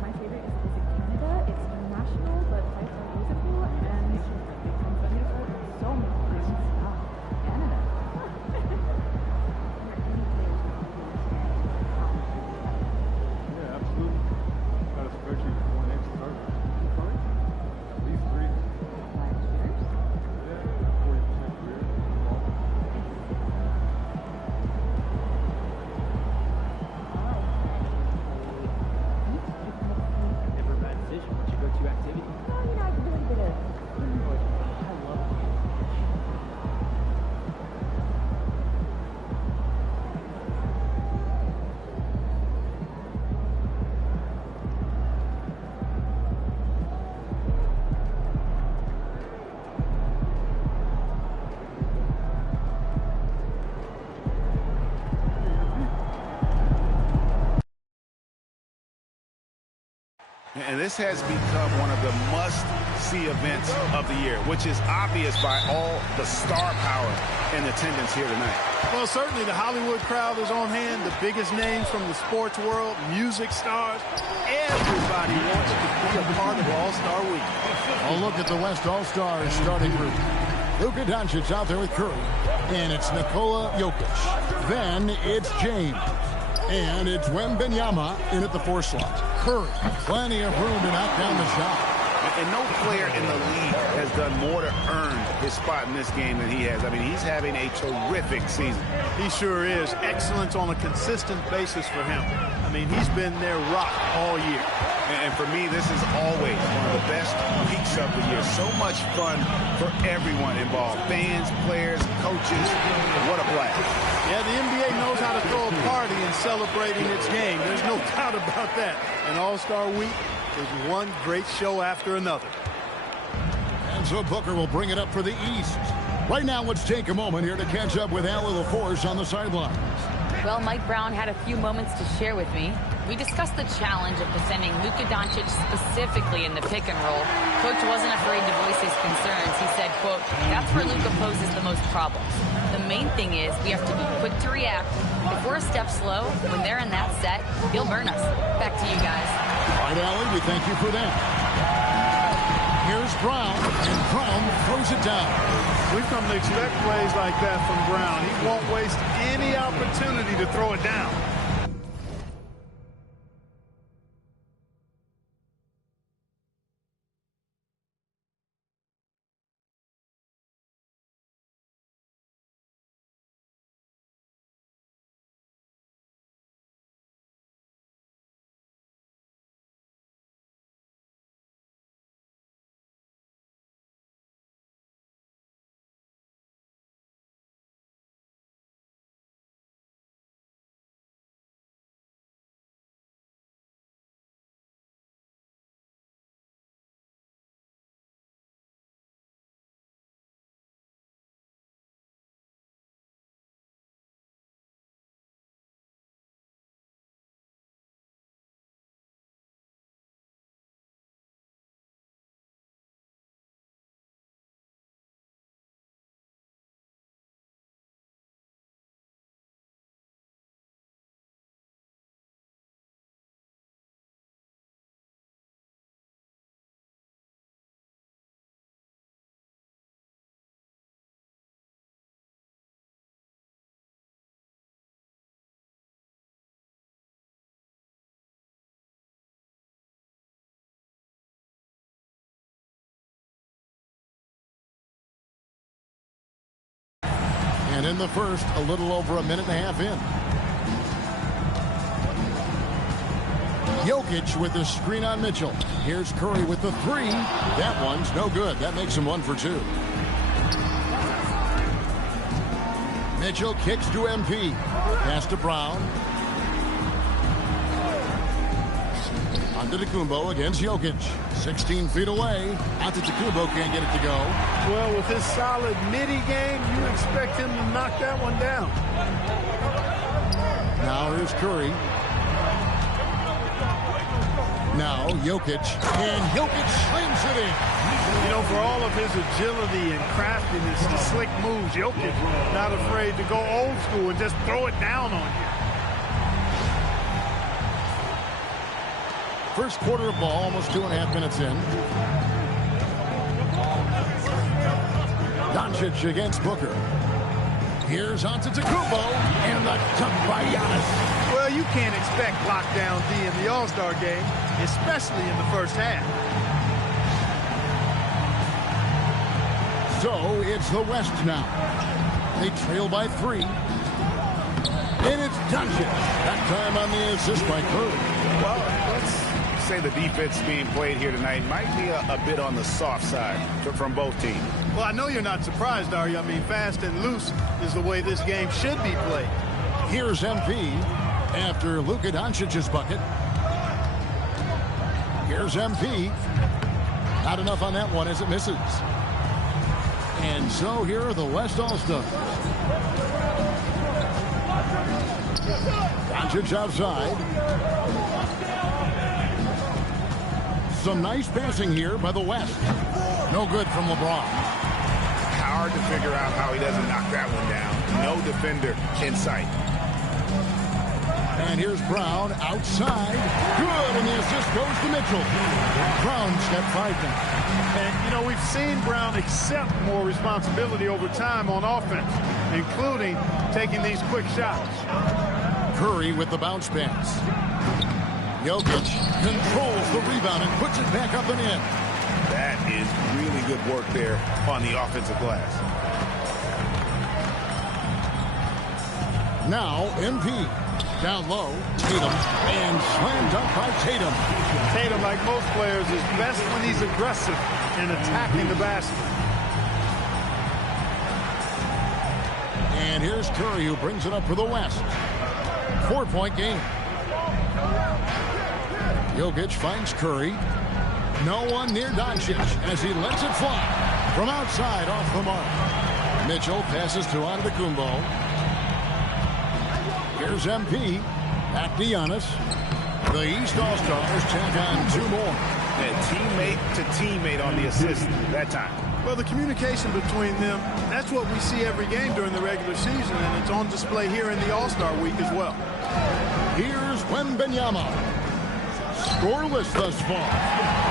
My favorite is Visit Canada. It's international, but flights are beautiful, and they come from so many places. Canada. Yeah, absolutely. Got us virtually 1 extra target. At least 3. Yeah, 40% career. Never a bad decision. What's your go-to activity? I can do a bit of I love it. And this has become one of the must-see events of the year, which is obvious by all the star power in attendance here tonight. Well, certainly the Hollywood crowd is on hand, the biggest names from the sports world, music stars. Everybody wants to be a part of All-Star Week. Oh, look at the West All-Stars starting group. Luka Doncic out there with Curry. And it's Nikola Jokic. Then it's James. And it's Wembanyama in at the 4 slot. Curry, plenty of room to knock down the shot. And no player in the league has done more to earn his spot in this game than he has. I mean, he's having a terrific season. He sure is. Excellence on a consistent basis for him. I mean, he's been their rock all year. And for me, this is always one of the best weeks of the year. So much fun for everyone involved. Fans, players, coaches. What a blast. Yeah, the NBA knows how to throw a party in celebrating its game. There's no doubt about that. And All-Star Week is one great show after another. And so Booker will bring it up for the East. Right now, let's take a moment here to catch up with Allie LaForce on the sidelines. Well, Mike Brown had a few moments to share with me. We discussed the challenge of defending Luka Doncic specifically in the pick and roll. Coach wasn't afraid to voice his concerns. He said, quote, "That's where Luka poses the most problems. The main thing is we have to be quick to react. If we're a step slow, when they're in that set, he'll burn us." Back to you guys. All right, Allie, we thank you for that. Here's Brown, and Brown throws it down. We've come to expect plays like that from Brown. He won't waste any opportunity to throw it down. And in the first, a little over a minute and a half in. Jokic with the screen on Mitchell. Here's Curry with the 3. That one's no good. That makes him 1 for 2. Mitchell kicks to MP. Pass to Brown. Antetokounmpo against Jokic. 16 feet away. Antetokounmpo can't get it to go. Well, with his solid midi game, you expect him to knock that one down. Now here's Curry. Now Jokic, and Jokic slams it in. You know, for all of his agility and craftiness, the slick moves, Jokic not afraid to go old school and just throw it down on you. First quarter of ball, almost 2.5 minutes in. Doncic against Booker. Here's Antetokounmpo, and the dunk by Giannis. Well, you can't expect lockdown D in the All-Star game, especially in the first half. So it's the West now. They trail by 3. And it's Doncic. That time on the assist by Curry. Well, let's say the defense being played here tonight might be a bit on the soft side from both teams. Well, I know you're not surprised, are you? I mean, fast and loose is the way this game should be played. Here's MP after Luka Doncic's bucket. Here's MP. Not enough on that one as it misses. And so here are the West All-Stars. Doncic outside. Some nice passing here by the West. No good from LeBron. Hard to figure out how he doesn't knock that one down. No defender in sight. And here's Brown outside. Good, and the assist goes to Mitchell. Brown's got 5 now. And, you know, we've seen Brown accept more responsibility over time on offense, including taking these quick shots. Curry with the bounce pass. Jokic controls the rebound and puts it back up and in. That is really good work there on the offensive glass. Now MP. Down low, Tatum, and slam dunk by Tatum. Tatum, like most players, is best when he's aggressive and attacking the basket. And here's Curry, who brings it up for the West. 4-point game. Jokic finds Curry. No one near Doncic as he lets it fly from outside off the mark. Mitchell passes to Antetokounmpo. Here's MP. Back to Giannis. The East All-Stars tack on 2 more. And teammate to teammate on the assist that time. Well, the communication between them, that's what we see every game during the regular season, and it's on display here in the All-Star week as well. Here's Wembanyama. Scoreless thus far.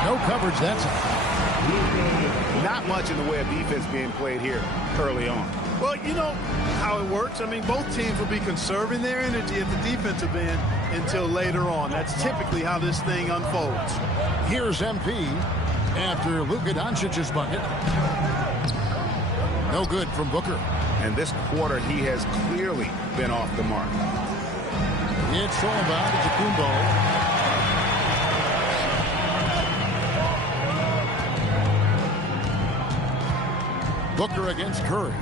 No coverage that time. Not much in the way of defense being played here early on. Well, you know how it works. I mean, both teams will be conserving their energy at the defensive end until later on. That's typically how this thing unfolds. Here's MP after Luka Doncic's bucket. No good from Booker. And this quarter, he has clearly been off the mark. It's all about Antetokounmpo. Booker against Curry.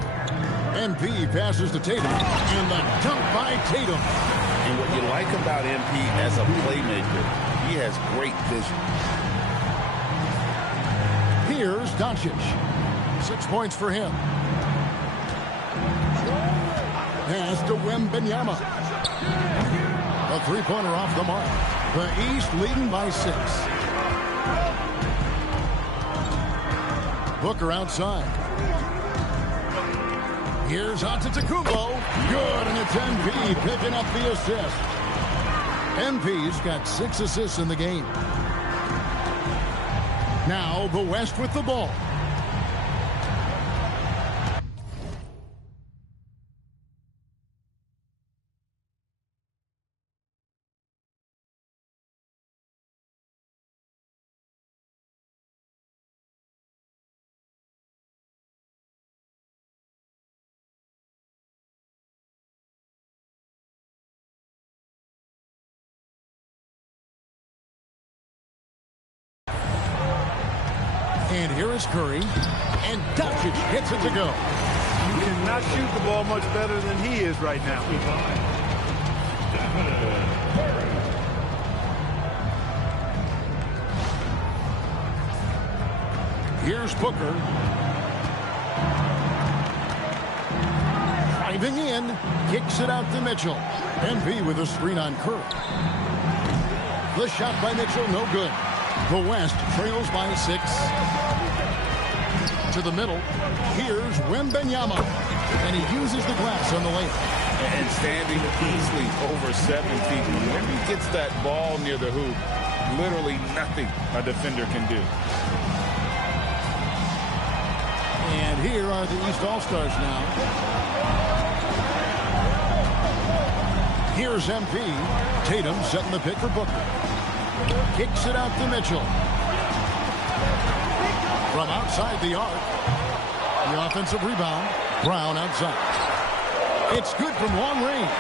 MP passes to Tatum, and the dunk by Tatum. And what you like about MP as a playmaker, he has great vision. Here's Doncic. 6 points for him. Pass to Wembanyama. A 3-pointer off the mark. The East leading by 6. Booker outside. Here's Antetokounmpo. Good, and it's MP picking up the assist. MP's got 6 assists in the game. Now the West with the ball. And here is Curry, and Doncic gets it to go. You cannot shoot the ball much better than he is right now. Here's Booker. Driving in, kicks it out to Mitchell. MP with a screen on Curry. The shot by Mitchell, no good. The West trails by 6. To the middle. Here's Wembanyama. And he uses the glass on the layup. And standing easily over 7 feet. When he gets that ball near the hoop, literally nothing a defender can do. And here are the East All-Stars now. Here's MP. Tatum setting the pick for Booker. Kicks it out to Mitchell. From outside the arc. The offensive rebound. Brown outside. It's good from long range.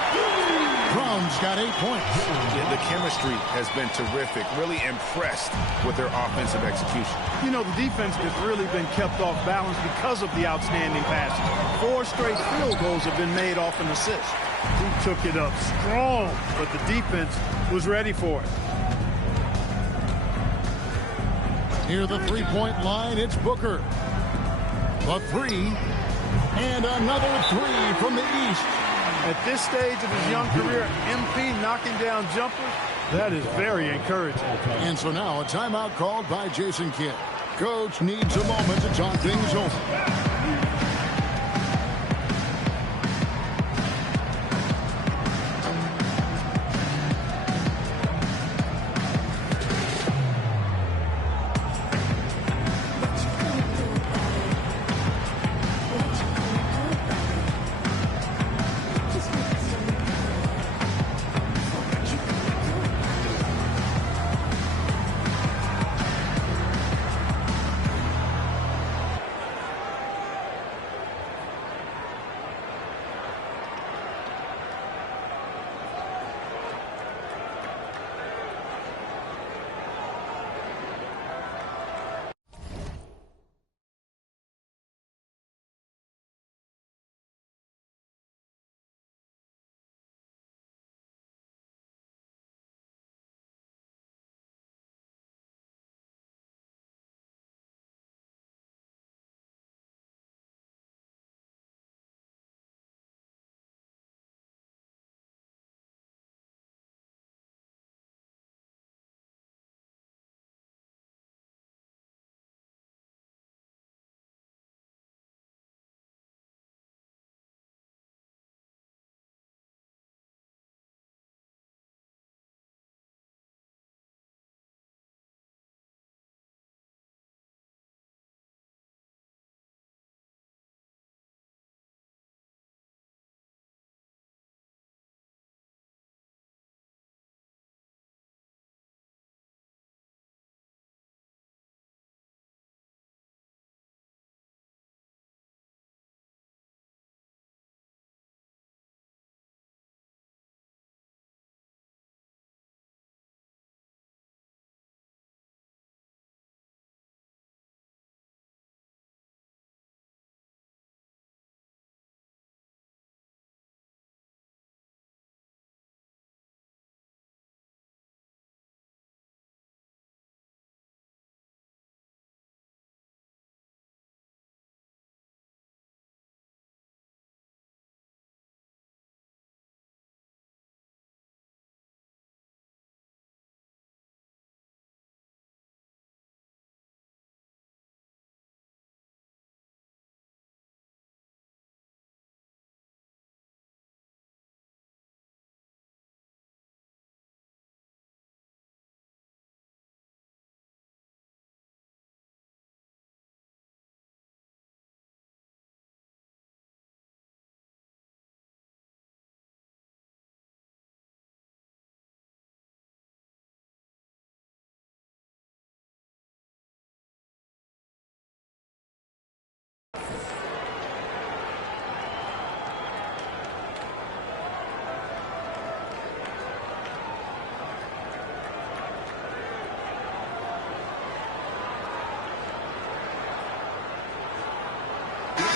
Brown's got 8 points. The chemistry has been terrific. Really impressed with their offensive execution. You know, the defense has really been kept off balance because of the outstanding passes. 4 straight field goals have been made off an assist. He took it up strong, but the defense was ready for it. Near the three-point line, it's Booker. A 3. And another 3 from the East. At this stage of his young career, MP knocking down jumpers, that is very encouraging. And so now a timeout called by Jason Kidd. Coach needs a moment to talk things over.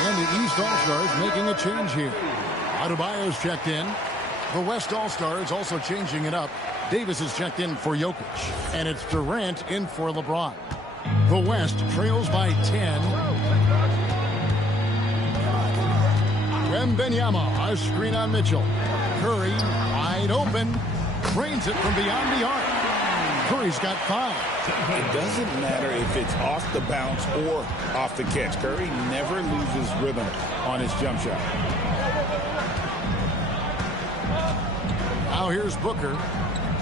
And the East All-Stars making a change here. Adebayo's checked in. The West All-Stars also changing it up. Davis is checked in for Jokic. And it's Durant in for LeBron. The West trails by 10. Wembanyama, a screen on Mitchell. Curry, wide open. Drains it from beyond the arc. Curry's got 5. It doesn't matter if it's off the bounce or off the catch. Curry never loses rhythm on his jump shot. Now here's Booker.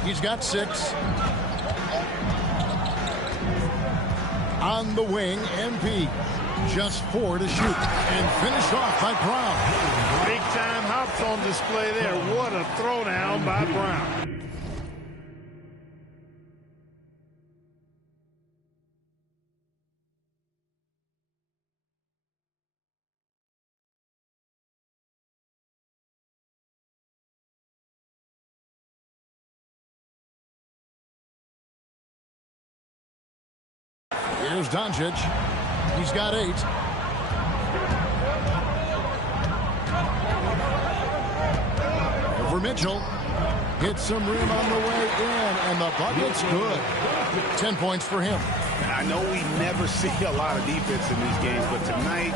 He's got 6. On the wing, MP. Just 4 to shoot. And finished off by Brown. Big time hops on display there. What a throwdown by Brown. Here's Doncic. He's got 8. Over Mitchell. Hits some rim on the way in, and the bucket's good. 10 points for him. I know we never see a lot of defense in these games, but tonight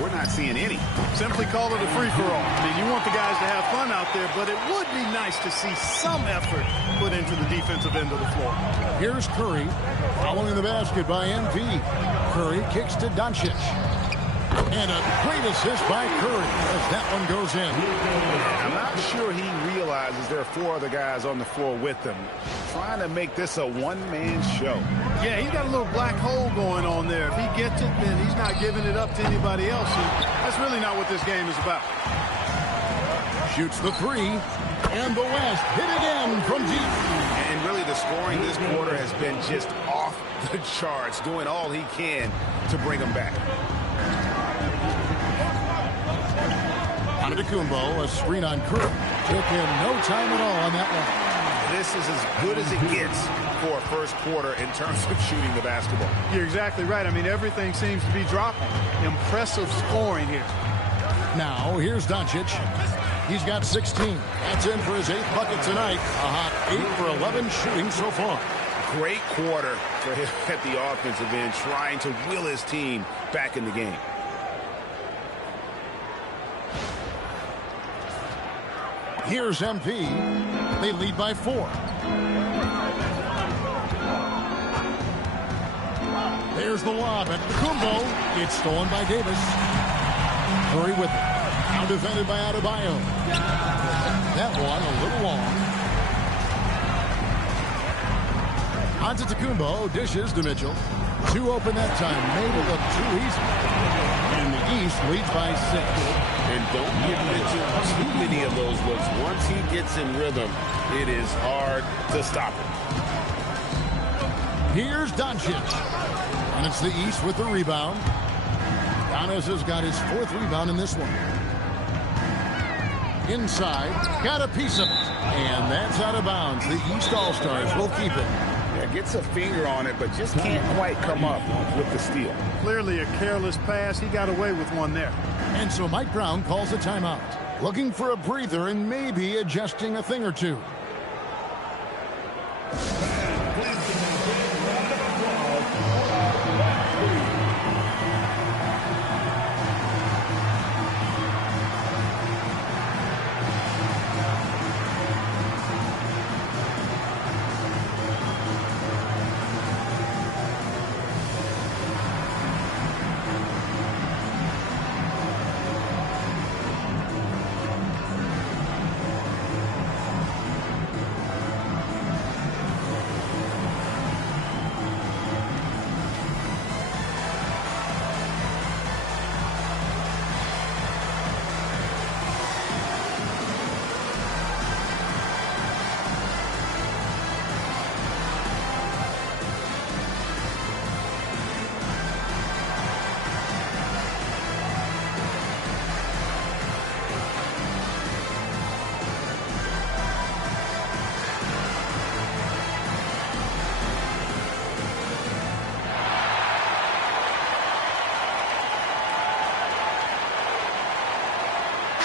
we're not seeing any. Simply call it a free-for-all. I mean, you want the guys to have fun out there, but it would be nice to see some effort put into the defensive end of the floor. Here's Curry, following the basket by MP. Curry kicks to Doncic. And a great assist by Curry as that one goes in. I'm not sure he realizes there are 4 other guys on the floor with him, trying to make this a one-man show. Yeah, he's got a little black hole going on there. If he gets it, then he's not giving it up to anybody else. And that's really not what this game is about. Shoots the 3, and the West hit again from deep. And really the scoring this quarter has been just off the charts, doing all he can to bring them back. Antetokounmpo, a screen on Curry. Took him no time at all on that one. This is as good as it gets for a first quarter in terms of shooting the basketball. You're exactly right. I mean, everything seems to be dropping. Impressive scoring here. Now, here's Doncic. He's got 16. That's in for his 8th bucket tonight. A hot 8 for 11 shooting so far. Great quarter for him at the offensive end, trying to will his team back in the game. Here's MP. They lead by 4. There's the lob at Kumbo. It's stolen by Davis. Curry with it. Now defended by Adebayo. That one a little long. Antetokounmpo dishes to Mitchell. 2 open that time. Made it look too easy. And the East leads by 6. And don't give Mitchell too many of those looks. Once he gets in rhythm, it is hard to stop him. Here's Doncic. And it's the East with the rebound. Giannis has got his 4th rebound in this one. Inside, got a piece of it. And that's out of bounds. The East All-Stars will keep it. Yeah, gets a finger on it, but just can't quite come up with the steal. Clearly a careless pass. He got away with one there. And so Mike Brown calls a timeout. Looking for a breather and maybe adjusting a thing or two.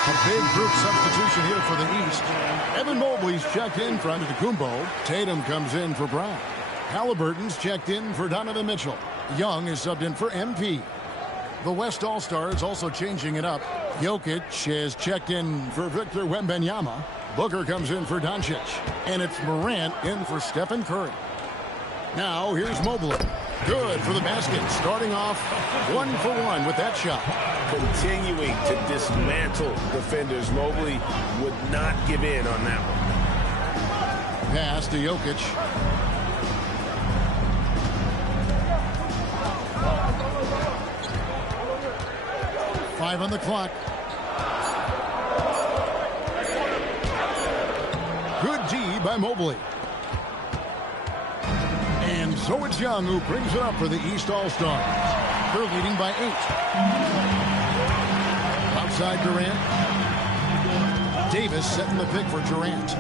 A big group substitution here for the East. Evan Mobley's checked in for Antetokounmpo. Tatum comes in for Brown. Halliburton's checked in for Donovan Mitchell. Young is subbed in for MP. The West All-Stars also changing it up. Jokic is checked in for Victor Wembanyama. Booker comes in for Doncic. And it's Morant in for Stephen Curry. Now here's Mobley. Good for the basket. Starting off 1 for 1 with that shot. Continuing to dismantle defenders. Mobley would not give in on that one. Pass to Jokic. Five on the clock. Good D by Mobley. And so it's Young who brings it up for the East All-Stars. They're leading by 8. Outside Durant. Davis setting the pick for Durant.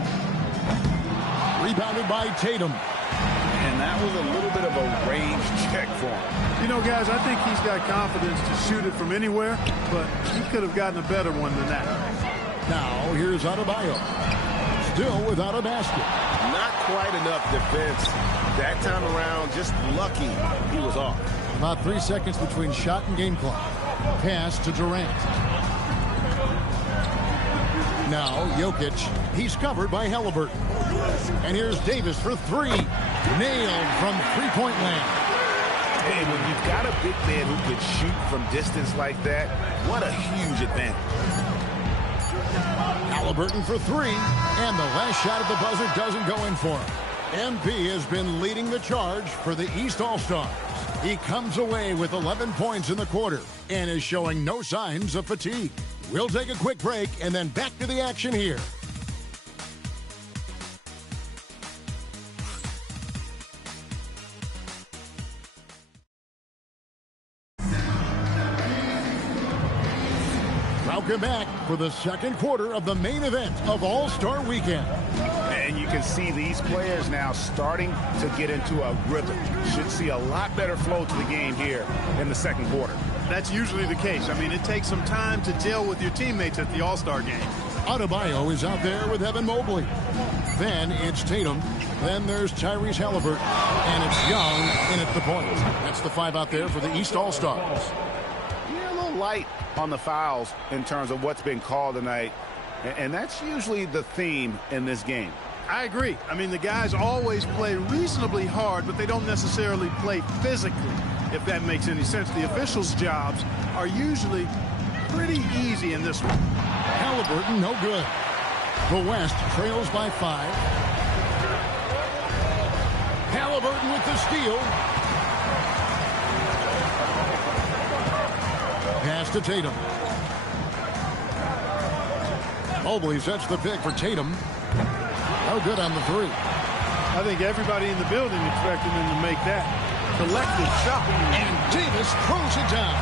Rebounded by Tatum. And that was a little bit of a range check for him. You know, guys, I think he's got confidence to shoot it from anywhere, but he could have gotten a better one than that. Now here's Adebayo. Still without a basket. Not quite enough defense. That time around, just lucky he was off. About 3 seconds between shot and game clock. Pass to Durant. Now Jokic. He's covered by Halliburton. And here's Davis for 3. Nailed from three-point land. Hey, when you've got a big man who can shoot from distance like that, what a huge advantage. Halliburton for 3. And the last shot at the buzzer doesn't go in for him. MP has been leading the charge for the East All-Stars. He comes away with 11 points in the quarter and is showing no signs of fatigue. We'll take a quick break and then back to the action here. Welcome back for the second quarter of the main event of All-Star Weekend. And you can see these players now starting to get into a rhythm. Should see a lot better flow to the game here in the second quarter. That's usually the case. I mean, it takes some time to gel with your teammates at the All-Star game. Adebayo is out there with Evan Mobley. Then it's Tatum. Then there's Tyrese Halliburton. And it's Young in at the point. That's the 5 out there for the East All-Stars. Yeah, a little light on the fouls in terms of what's been called tonight. And that's usually the theme in this game. I agree. I mean, the guys always play reasonably hard, but they don't necessarily play physically, if that makes any sense. The officials' jobs are usually pretty easy in this one. Halliburton, no good. The West trails by 5. Halliburton with the steal. Pass to Tatum. Mobley sets the pick for Tatum. No good on the 3. I think everybody in the building expected him to make that collective shot. And Davis throws it down.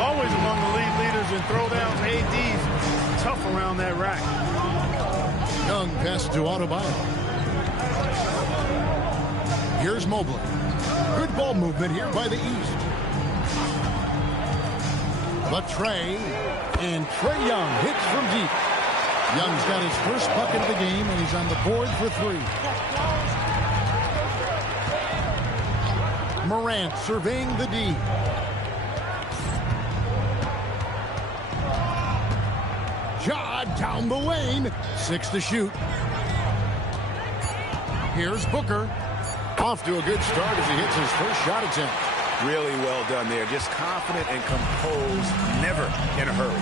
Always among the lead leaders in throwdowns. AD's tough around that rack. Young passes to Adebayo. Here's Mobley. Good ball movement here by the East. But Trae Young hits from deep. Young's got his first bucket of the game, and he's on the board for 3. Morant surveying the D. Ja down the lane. 6 to shoot. Here's Booker. Off to a good start as he hits his first shot attempt. Really well done there. Just confident and composed, never in a hurry.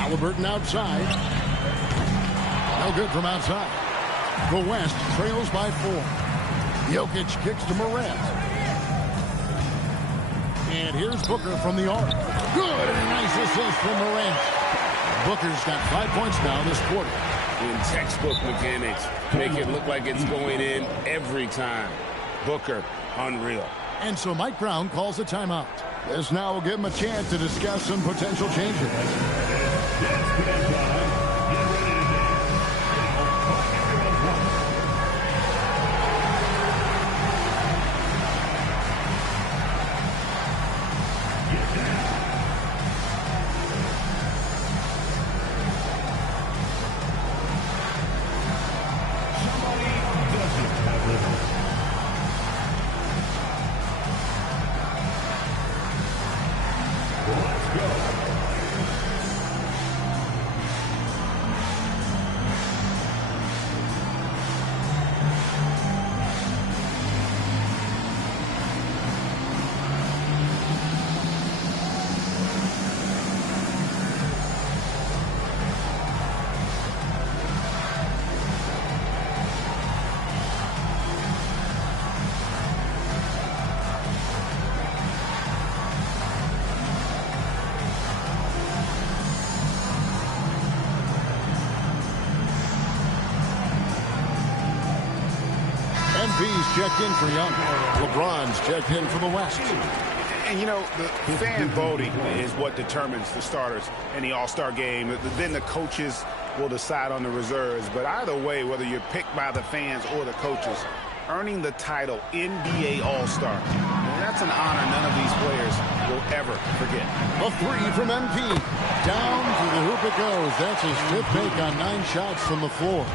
Halliburton outside. No good from outside. The West trails by 4. Jokic kicks to Morant. And here's Booker from the arc. Good, and a nice assist from Morant. Booker's got 5 points now this quarter. In textbook mechanics, make it look like it's going in every time. Booker, unreal. And so Mike Brown calls a timeout. This now will give him a chance to discuss some potential changes. checked in for Young. LeBron's checked in for the West. And, you know, the fan voting is what determines the starters in the All-Star game. Then the coaches will decide on the reserves. But either way, whether you're picked by the fans or the coaches, earning the title NBA All-Star, that's an honor none of these players will ever forget. A three from MP. Down to the hoop it goes. That's his 5th make on 9 shots from the floor.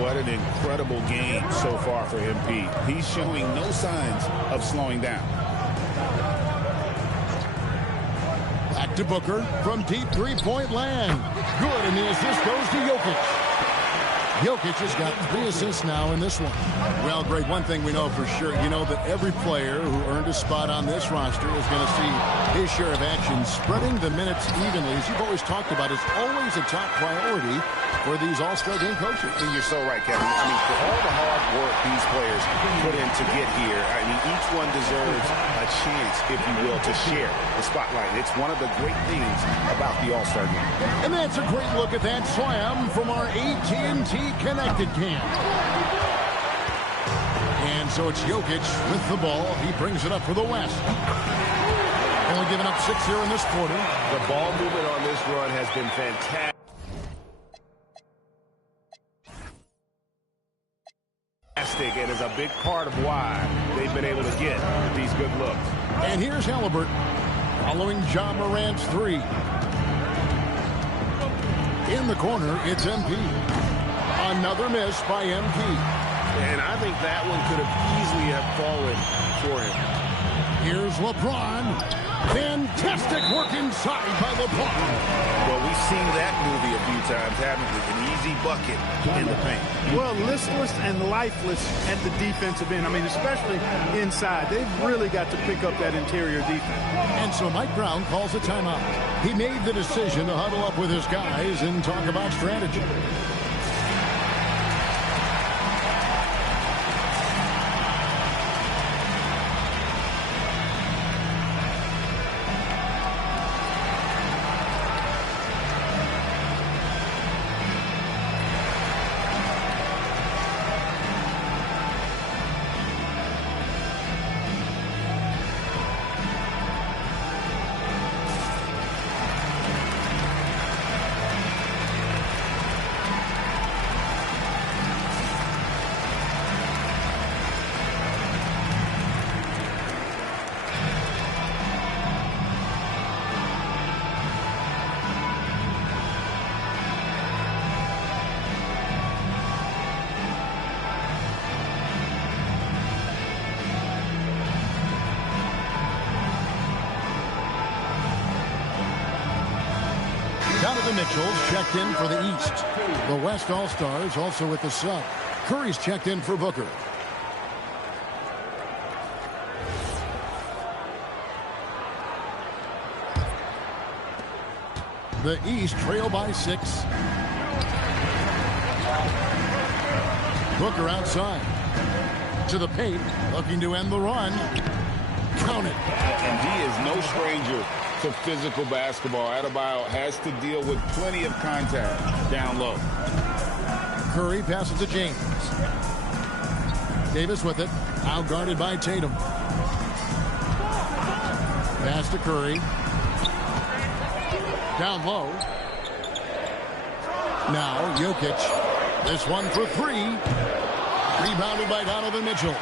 What an incredible game so far for MP. He's showing no signs of slowing down. Back to Booker from deep three-point land. Good, and the assist goes to Jokic. Jokic has got 3 assists now in this one. Well, Greg, one thing we know for sure, you know that every player who earned a spot on this roster is going to see his share of action. Spreading the minutes evenly, as you've always talked about, is always a top priority for these All-Star game coaches. And you're so right, Kevin. I mean, for all the hard work these players put in to get here, I mean, each one deserves a chance, if you will, to share the spotlight. It's one of the great things about the All-Star game. And that's a great look at that slam from our AT&T Connected Cam. And so it's Jokic with the ball. He brings it up for the West. Only giving up 6 here in this quarter. The ball movement on this run has been fantastic. And is a big part of why they've been able to get these good looks. And here's Halliburton following Ja Morant's 3. In the corner, it's MP. Another miss by MP. And I think that one could have easily have fallen for him. Here's LeBron. Fantastic work inside by LeBron. Well, we've seen that movie a few times, haven't we? An easy bucket in the paint. Well, listless and lifeless at the defensive end. I mean, especially inside. They've really got to pick up that interior defense. And so Mike Brown calls a timeout. He made the decision to huddle up with his guys and talk about strategy. Donovan Mitchell's checked in for the East. The West All-Stars also with the sub. Curry's checked in for Booker. The East trail by 6. Booker outside. To the paint, looking to end the run. Count it. And he is no stranger to physical basketball. Adebayo has to deal with plenty of contact down low. Curry passes to James. Davis with it. Out guarded by Tatum. Pass to Curry. Down low. Now Jokic. This one for 3. Rebounded by Donovan Mitchell.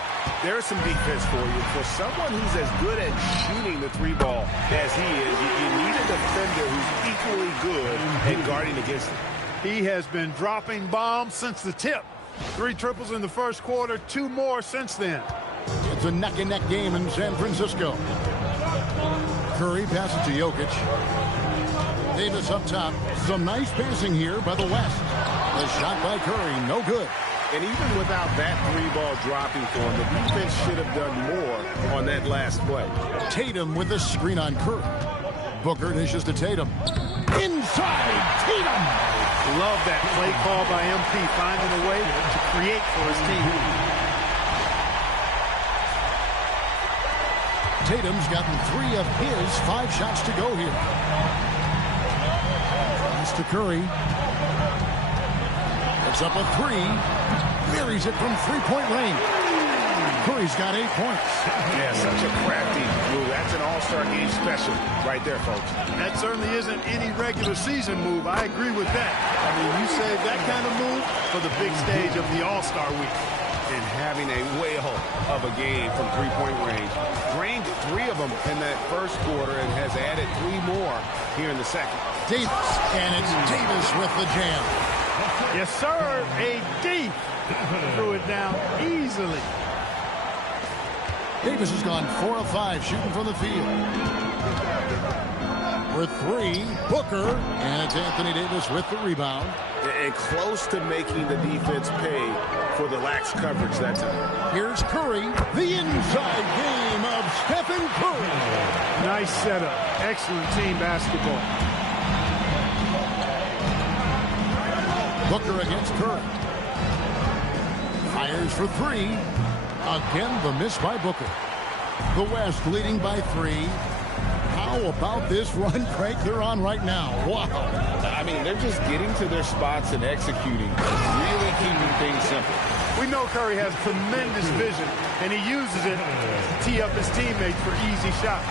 There's some defense for you. For someone who's as good at shooting the 3-ball as he is, you need a defender who's equally good at guarding against him. He has been dropping bombs since the tip. 3 triples in the first quarter, 2 more since then. It's a neck-and-neck game in San Francisco. Curry passes to Jokic. Davis up top. Some nice passing here by the West. The shot by Curry, no good. And even without that 3-ball dropping for him, the defense should have done more on that last play. Tatum with the screen on Curry. Booker dishes to Tatum. Inside, Tatum! Love that play call by MP, finding a way to create for his team. Tatum's gotten 3 of his 5 shots to go here. Pass to Curry. It's up a 3. Buries it from 3-point range. Curry's got 8 points. Yeah, such a crafty move. That's an all-star game special right there, folks. That certainly isn't any regular season move. I agree with that. I mean, you save that kind of move for the big stage of the All-Star week. And having a whale of a game from three-point range. Drained 3 of them in that first quarter and has added 3 more here in the second. Davis, and it's Davis with the jam. Yes, sir. AD threw it down easily. Davis has gone 4 of 5 shooting from the field. For 3, Booker, and it's Anthony Davis with the rebound. And close to making the defense pay for the lax coverage that time. Here's Curry, the inside game of Stephen Curry. Nice setup. Excellent team basketball. Booker against Curry. Fires for 3. Again, the miss by Booker. The West leading by 3. How about this run, Craig, they're on right now? Wow. I mean, they're just getting to their spots and executing, really keeping things simple. We know Curry has tremendous vision, and he uses it to tee up his teammates for easy shots.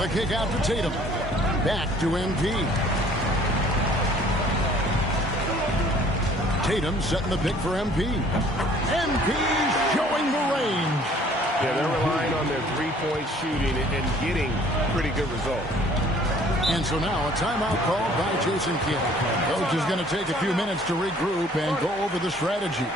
The kick out to Tatum. Back to MP. Tatum setting the pick for MP. MP showing the range. Yeah, they're relying on their three-point shooting and getting pretty good results. And so now a timeout called by Jason Kidd. Coach is going to take a few minutes to regroup and go over the strategy.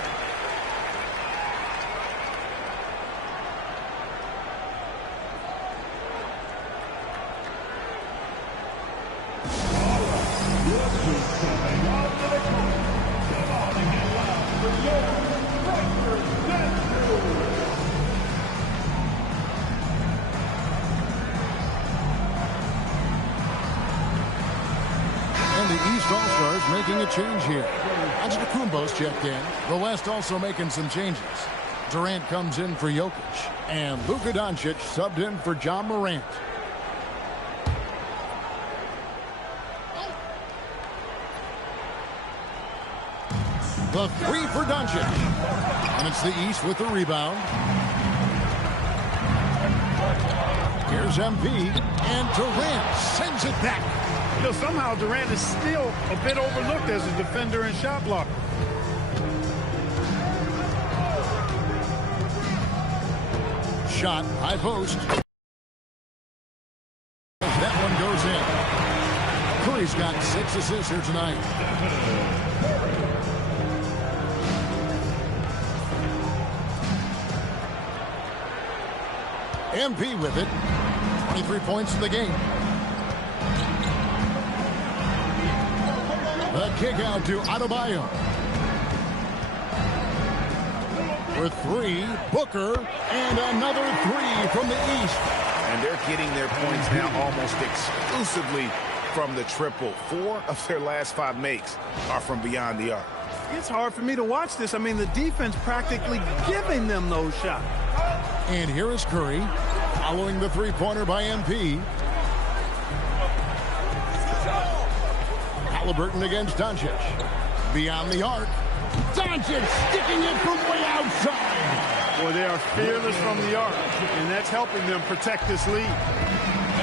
Making a change here. Antetokounmpo's checked in. The West also making some changes. Durant comes in for Jokic. And Luka Doncic subbed in for John Morant. The 3 for Doncic. And it's the East with the rebound. Here's MP. And Durant sends it back. You know, somehow Durant is still a bit overlooked as a defender and shot blocker. Shot, high post. That one goes in. Curry's got 6 assists here tonight. MP with it. 23 points in the game. The kick out to Adebayo. For 3, Booker, and another 3 from the East. And they're getting their points now almost exclusively from the triple. 4 of their last 5 makes are from beyond the arc. It's hard for me to watch this. I mean, the defense practically giving them those shots. And here is Curry, following the three-pointer by MP. Halliburton against Doncic. Beyond the arc. Doncic sticking it from way outside. Boy, they are fearless from the arc, and that's helping them protect this lead.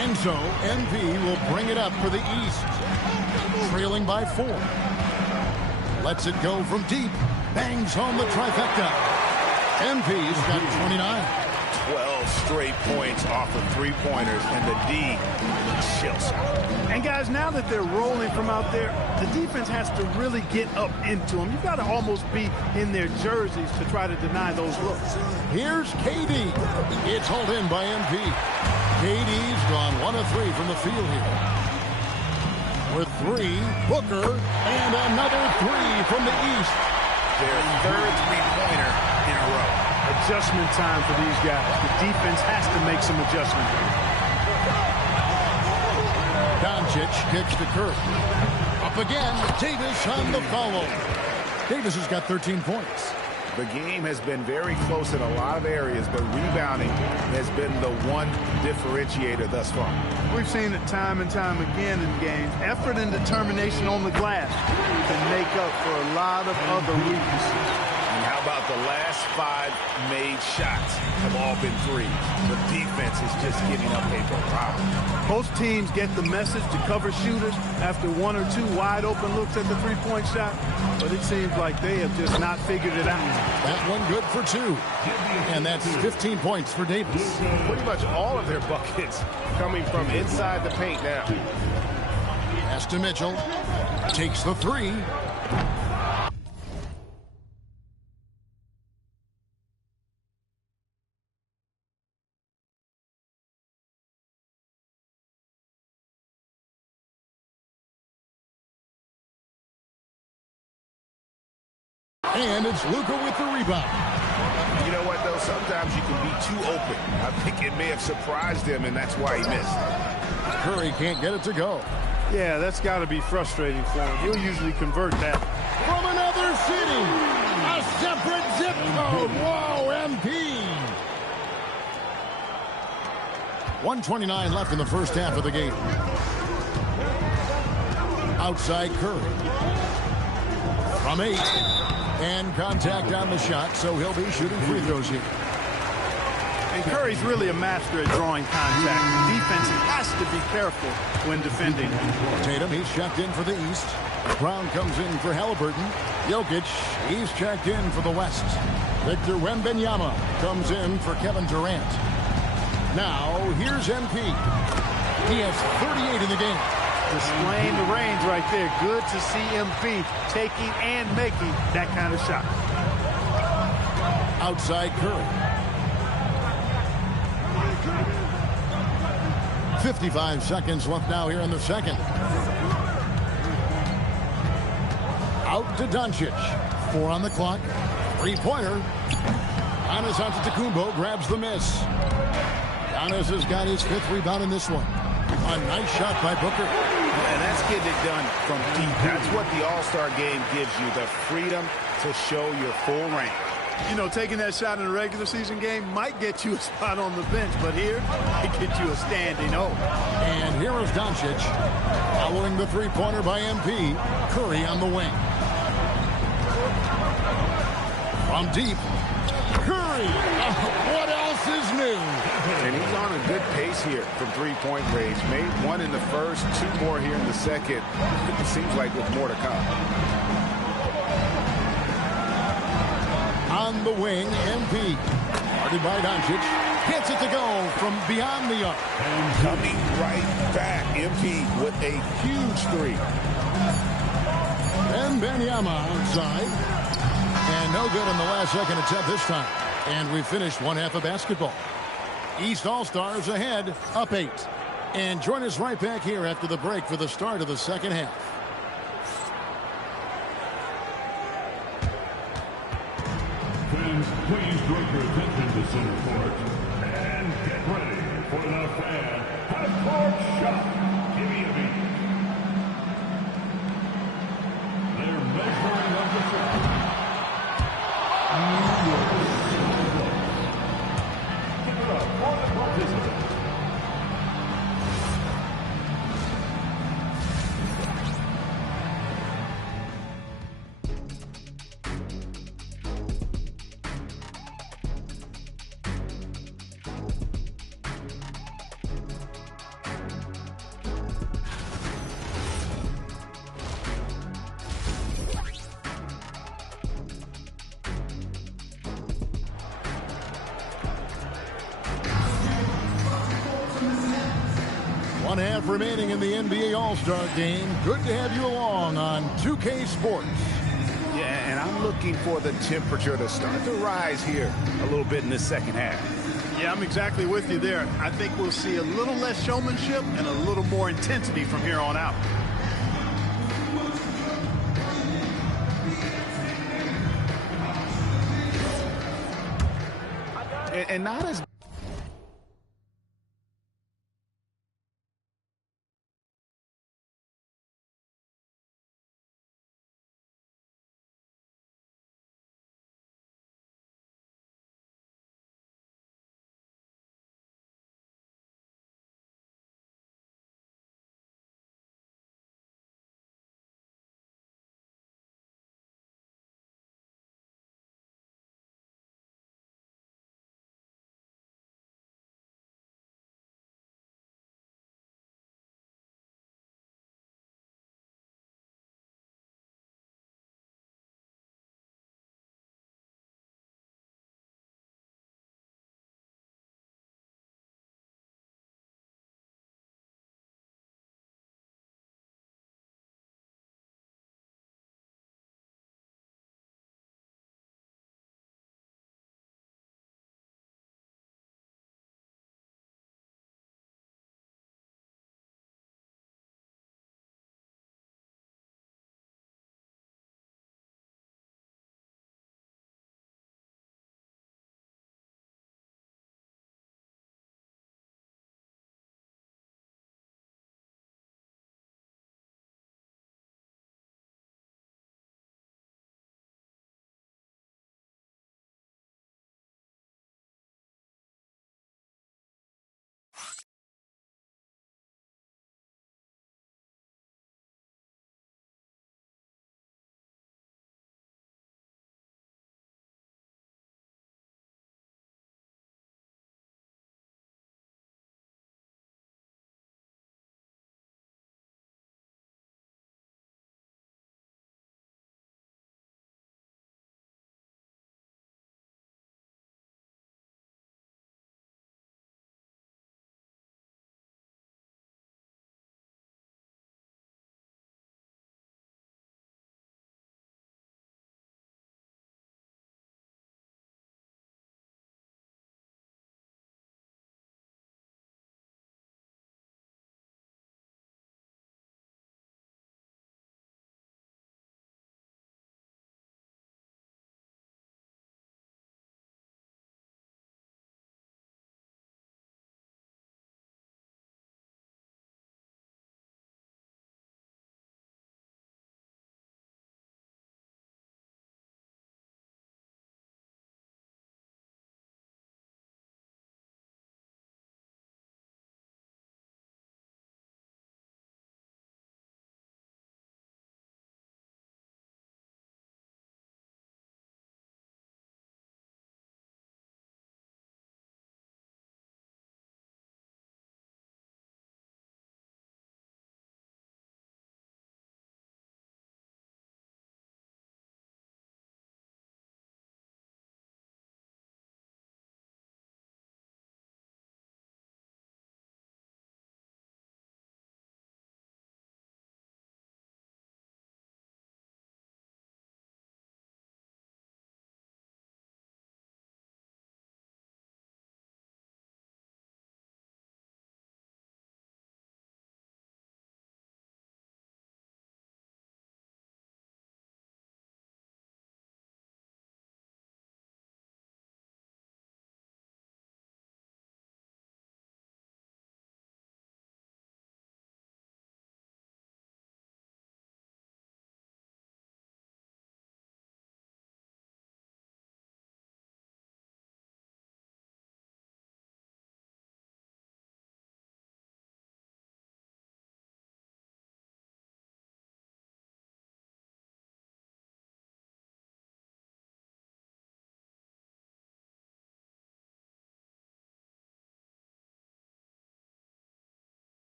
And so MP will bring it up for the East. Trailing by 4. Lets it go from deep. Bangs home the trifecta. MP's got 29. 12 straight points off of three-pointers, and the D chills. And guys, now that they're rolling from out there, the defense has to really get up into them. You've got to almost be in their jerseys to try to deny those looks. Here's KD. It's hauled in by MP. KD's gone 1 of 3 from the field here. With 3, Booker, and another 3 from the East. Their 3rd three-pointer in a row. Adjustment time for these guys. The defense has to make some adjustments. Doncic kicks to Curry. Up again, Davis on the follow. Davis has got 13 points. The game has been very close in a lot of areas, but rebounding has been the one differentiator thus far. We've seen it time and time again in games. Effort and determination on the glass can make up for a lot of other weaknesses. And how How about the last 5 made shots have all been threes? The defense is just giving up a problem. Most teams get the message to cover shooters after 1 or 2 wide open looks at the three-point shot, but it seems like they have just not figured it out. That one good for 2. And that's 15 points for Davis. Pretty much all of their buckets coming from inside the paint now. Pass to Mitchell. Takes the 3. And it's Luka with the rebound. You know what, though? Sometimes you can be too open. I think it may have surprised him, and that's why he missed. Curry can't get it to go. Yeah, that's got to be frustrating for him. He'll usually convert that. From another city, a separate zip code. Whoa, MP. 1:29 left in the first half of the game. Outside Curry. From 8. And contact on the shot, so he'll be shooting free throws here. And Curry's really a master at drawing contact. The defense has to be careful when defending. Tatum, he's checked in for the East. Brown comes in for Halliburton. Jokic, he's checked in for the West. Victor Wembanyama comes in for Kevin Durant. Now, here's MP. He has 38 in the game. Displaying the range right there. Good to see MP taking and making that kind of shot. Outside Curry. 55 seconds left now here in the second. Out to Doncic. 4 on the clock. 3-pointer. Giannis Antetokounmpo grabs the miss. Giannis has got his 5th rebound in this one. A nice shot by Booker. And that's getting it done from deep. That's what the All-Star game gives you, the freedom to show your full range. You know, taking that shot in a regular season game might get you a spot on the bench, but here, it gets you a standing O. And here is Doncic following the 3-pointer by MP. Curry on the wing. From deep, Curry. What else is new? And he's on a good pace here from 3-point range. Made 1 in the first, 2 more here in the second. It seems like with more to come. On the wing, MP. Guarded by Doncic. Gets it to go from beyond the arc. Coming right back, MP with a huge 3. And Wembanyama outside. And no good in the last second attempt this time. And we finished one half of basketball. East All-Stars ahead, up 8. And join us right back here after the break for the start of the second half. Fans, please direct your attention to center court and get ready for the fan half-court shot. Give me a beat. They're measuring up the shot. Give it up for the participants. One half remaining in the NBA All-Star Game. Good to have you along on 2K Sports. Yeah, and I'm looking for the temperature to start to rise here a little bit in this second half. Yeah, I'm exactly with you there. I think we'll see a little less showmanship and a little more intensity from here on out. And not as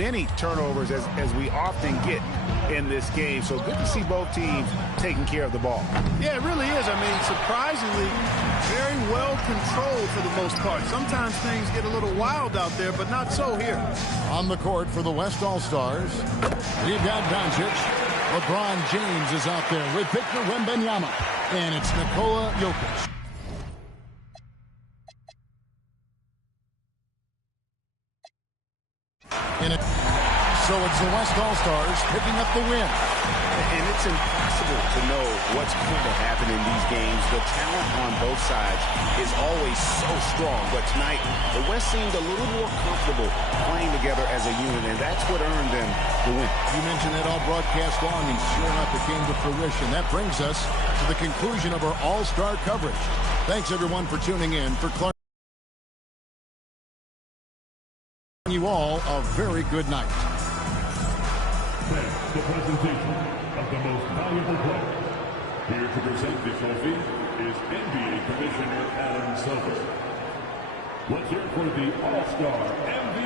many turnovers as we often get in this game. So good to see both teams taking care of the ball. Yeah, it really is. I mean, surprisingly, very well controlled for the most part. Sometimes things get a little wild out there, but not so here. On the court for the West All-Stars, we've got Doncic. LeBron James is out there with Victor Wembanyama. And it's Nikola Jokic. So it's the West All-Stars picking up the win. And it's impossible to know what's going to happen in these games. The talent on both sides is always so strong. But tonight, the West seemed a little more comfortable playing together as a unit, and that's what earned them the win. You mentioned that all broadcast long, and sure enough, it came to fruition. That brings us to the conclusion of our All-Star coverage. Thanks, everyone, for tuning in. For Clark, you all a very good night. Next, the presentation of the most valuable player. Here to present the trophy is NBA Commissioner Adam Silver. Let's hear for the All-Star MVP.